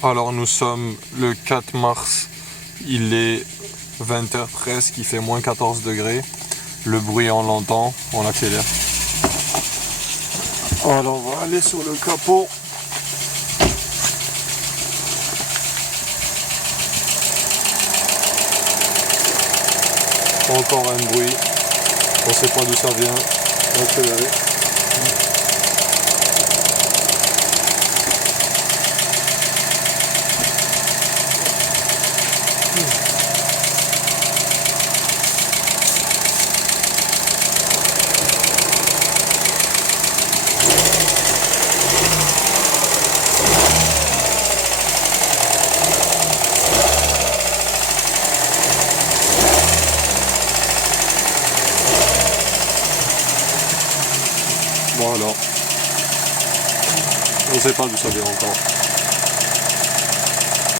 Alors nous sommes le 4 mars, il est 20h13, il fait moins 14 degrés. Le bruit on l'entend, on accélère. Alors on va aller sur le capot. Encore un bruit, on ne sait pas d'où ça vient. On va accélérer. Voilà. On ne sait pas d'où ça vient encore.